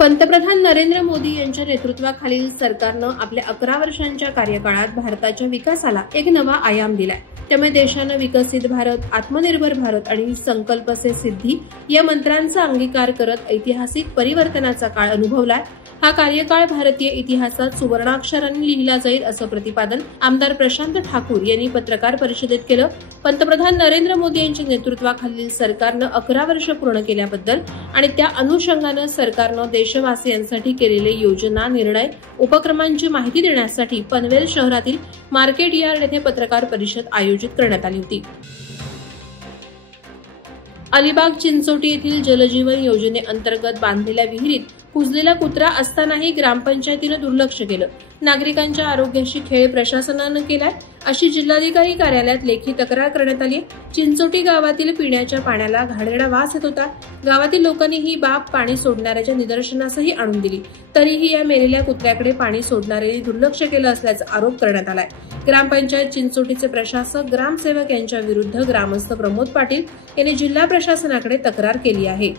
पंतप्रधान नरेंद्र मोदी यांच्या नेतृत्वाखालील सरकारनं आपल्या 11 वर्षांच्या कार्यकाळात भारताच्या विकासाला एक नवा आयाम दिलाय। त्यामुळे देशानं विकसित भारत, आत्मनिर्भर भारत आणि संकल्प से सिद्धी या मंत्रांचा अंगीकार करत ऐतिहासिक परिवर्तनाचा काळ अनुभवलाय। हा कार्यकाळ भारतीय इतिहासात सुवर्णाक्षरांनी लिहिला जाईल असं प्रतिपादन आमदार प्रशांत ठाकूर यांनी पत्रकार परिषदेत केलं। पंतप्रधान नरेंद्र मोदी यांच्या नेतृत्वाखालील सरकारनं 11 वर्ष पूर्ण केल्याबद्दल आणि त्या अनुषंगानं सरकारनं देशवासियांसाठी केलेले योजना, निर्णय, उपक्रमांची माहिती देण्यासाठी पनवेल शहरातील मार्केट यार्ड येथे पत्रकार परिषद आयोजित करण्यात आली होती। अलिबाग चिंचोटी येथील जलजीवन योजनेअंतर्गत बांधलेल्या विहिरीत कुजलेला कुत्रा असतानाही ग्रामपंचायतीनं दुर्लक्ष केलं। नागरिकांच्या आरोग्याशी खेळ प्रशासनानं केलाय अशी जिल्हाधिकारी कार्यालयात लेखी तक्रार करण्यात आली। चिंचोटी गावातील पिण्याच्या पाण्याला घाणेरडा वास येत होता। गावातील लोकांनी ही बाब पाणी सोडणाऱ्याच्या निदर्शनासही आणून दिली, तरीही या मेलेल्या कुत्र्याकडे पाणी सोडणाऱ्यांनी दुर्लक्ष केलं असल्याचा आरोप करण्यात आलाय। ग्रामपंचायत चिंचोटीचे प्रशासक, ग्रामसेवक यांच्या विरुद्ध ग्रामस्थ प्रमोद पाटील यांनी जिल्हा प्रशासनाकडे तक्रार केली आहे।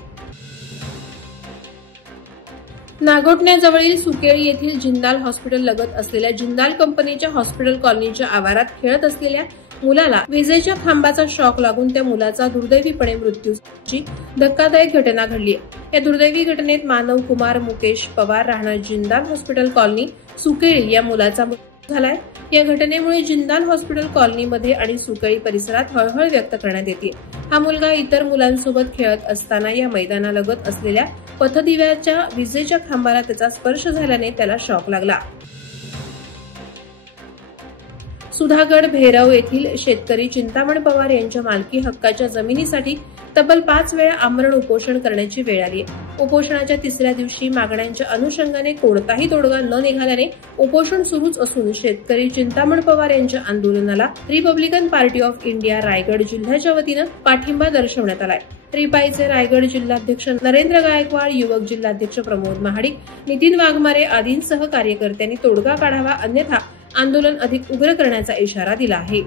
नागोठण्याजवळील सुकेळी येथील जिंदाल हॉस्पिटल लगत असलेल्या जिंदाल कंपनीच्या हॉस्पिटल कॉलनीच्या आवारात खेळत असलेल्या मुलाला विजेच्या खांबाचा शॉक लागून त्या मुलाचा दुर्दैवीपणे मृत्यूची धक्कादायक घटना घडली आहे। या दुर्दैवी घटनेत मानव कुमार मुकेश पवार राहणार जिंदाल हॉस्पिटल कॉलनी सुकेळी या मुलाचा मृत्यू झालाय। या घटनेमुळे जिंदाल हॉस्पिटल कॉलनीमध्ये आणि सुकेळी परिसरात हळहळ व्यक्त करण्यात येते। हा मुलगा इतर मुलांसोबत खेळत असताना या मैदानालगत असलेल्या पथदिव्याच्या विजेच्या खांबाला त्याचा स्पर्श झाल्याने त्याला शॉक लागला। सुधागड भेरव येथील शेतकरी चिंतामण पवार यांच्या मालकी हक्काच्या जमिनीसाठी तब्बल 5 वेळा आमरण उपोषण करण्याची वेळ आली आहे। उपोषणाच्या तिसऱ्या दिवशी मागण्यांच्या अनुषंगाने कोणताही तोडगा न निघाल्याने उपोषण सुरूच असून शेतकरी चिंतामण पवार यांच्या आंदोलनाला Republican party of India Raigad जिल्ह्याच्या वतीनं पाठिंबा दर्शवण्यात आलाय। रिपाईचे रायगड जिल्हाध्यक्ष नरेंद्र गायकवाड, युवक जिल्हाध्यक्ष प्रमोद महाडिक, नितीन वाघमारे आदींसह कार्यकर्त्यांनी तोडगा काढावा, अन्यथा आंदोलन अधिक उग्र करण्याचा इशारा दिला आहे।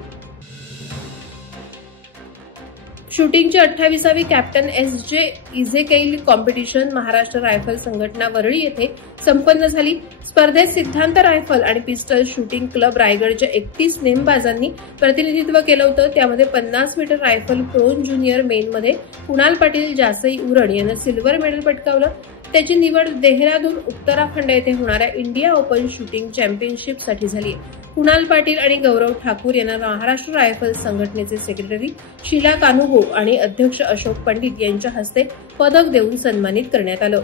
शूटिंगची 28वी captain S J. Ezekiel competition Maharashtra rifle संघटना वरळी येथे संपन्न झाली। स्पर्धेत सिद्धांत रायफल आणि पिस्टल शूटिंग क्लब रायगडच्या 31 नेमबाजांनी प्रतिनिधित्व केलं होतं। त्यामध्ये 50 मीटर रायफल प्रोन ज्युनियर मेनमध्ये कुणाल पाटील जासई उरण यानं सिल्वर मेडल पटकावलं। त्याची निवड देहरादून उत्तराखंड येथे होणाऱ्या इंडिया ओपन शूटिंग चॅम्पियनशिपसाठी झाली। कुणाल पाटील आणि गौरव ठाकूर यांना महाराष्ट्र रायफल संघटनेचे सेक्रेटरी शीला कानुगो आणि अध्यक्ष अशोक पंडित यांच्या हस्ते पदक देऊन सन्मानित करण्यात आलं।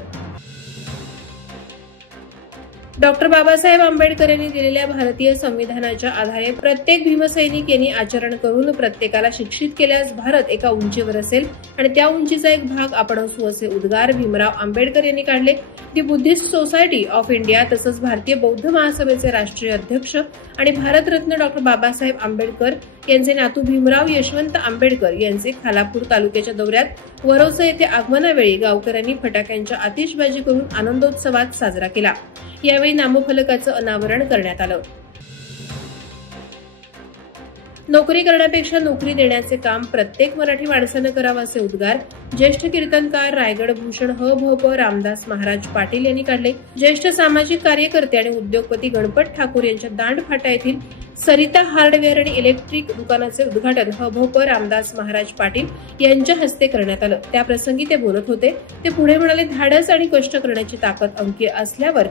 डॉक्टर बाबासाहेब आंबेडकर यांनी दिलेल्या भारतीय संविधानाच्या आधारे प्रत्येक भीमसैनिक यांनी आचरण करून प्रत्येकाला शिक्षित केल्यास भारत एका उंचीवर असेल आणि त्या उंचीचा एक भाग आपण असू असे उद्गार भीमराव आंबेडकर यांनी काढले। दी बुद्धिस्ट सोसायटी ऑफ इंडिया तसंच भारतीय बौद्ध महासभेचे राष्ट्रीय अध्यक्ष आणि भारतरत्न डॉक्टर बाबासाहेब आंबेडकर यांचे नातू भीमराव यशवंत आंबेडकर यांचे खालापूर तालुक्याच्या दौऱ्यात वरोसा येथे आगमनावेळी गावकऱ्यांनी फटाक्यांच्या आतिषबाजी करून आनंदोत्सवात साजरा केला। यावेळी नामफलकाचं अनावरण करण्यात आलं। नोकरी करण्यापेक्षा नोकरी देण्याचे काम प्रत्येक मराठी माणसानं करावं असे उद्गार ज्येष्ठ कीर्तनकार रायगड भूषण ह.भ.प. रामदास महाराज पाटील यांनी काढले। ज्येष्ठ सामाजिक कार्यकर्ते आणि उद्योगपती गणपत ठाकूर यांच्या दांड फाटा येथील सरिता हार्डवेअर आणि इलेक्ट्रिक दुकानाचे उद्घाटन ह.भ.प. रामदास महाराज पाटील यांच्या हस्ते करण्यात आलं। त्याप्रसंगी ते बोलत होते। ते पुढे म्हणाले, धाडस आणि कष्ट करण्याची ताकद अंकीय असल्यावर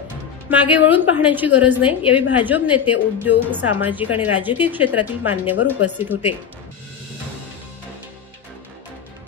मागे वळून पाहण्याची गरज नाही। यावेळी भाजप नेते, उद्योग, सामाजिक आणि राजकीय क्षेत्रातील मान्यवर उपस्थित होते।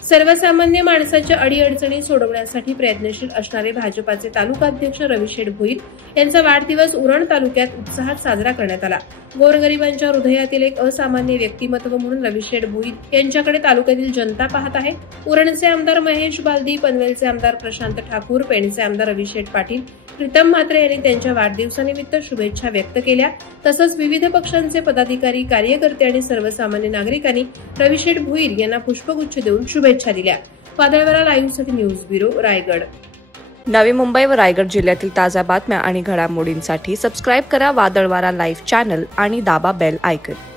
सर्वसामान्य माणसाच्या अडीअडचणी सोडवण्यासाठी प्रयत्नशील असणारे भाजपाचे तालुकाध्यक्ष रविशेठ भोईर यांचा वाढदिवस उरण तालुक्यात उत्साहात साजरा करण्यात आला। गोरगरिबांच्या हृदयातील एक असामान्य व्यक्तिमत्व म्हणून रविशेठ भोईर यांच्याकडे तालुक्यातील जनता पाहत आहे। उरणचे आमदार महेश बालदी, पनवेलचे आमदार प्रशांत ठाकूर, पेणचे आमदार रविशेठ पाटील, प्रीतम म्हात्रे यांनी त्यांच्या वाढदिवसानिमित्त शुभेच्छा व्यक्त केल्या। तसंच विविध पक्षांचे पदाधिकारी, कार्यकर्ते आणि सर्वसामान्य नागरिकांनी रविशेठ भोईर यांना पुष्पगुच्छ देऊन शुभेच्छा दिल्या। वादळवारा लाईव्हसाठी न्यूज ब्युरो, रायगड। नवी मुंबई व रायगड जिल्ह्यातील ताज्या बातम्या आणि घडामोडींसाठी सबस्क्राईब करा वादळवारा लाईव्ह चॅनल आणि दाबा बेल आयकॉन।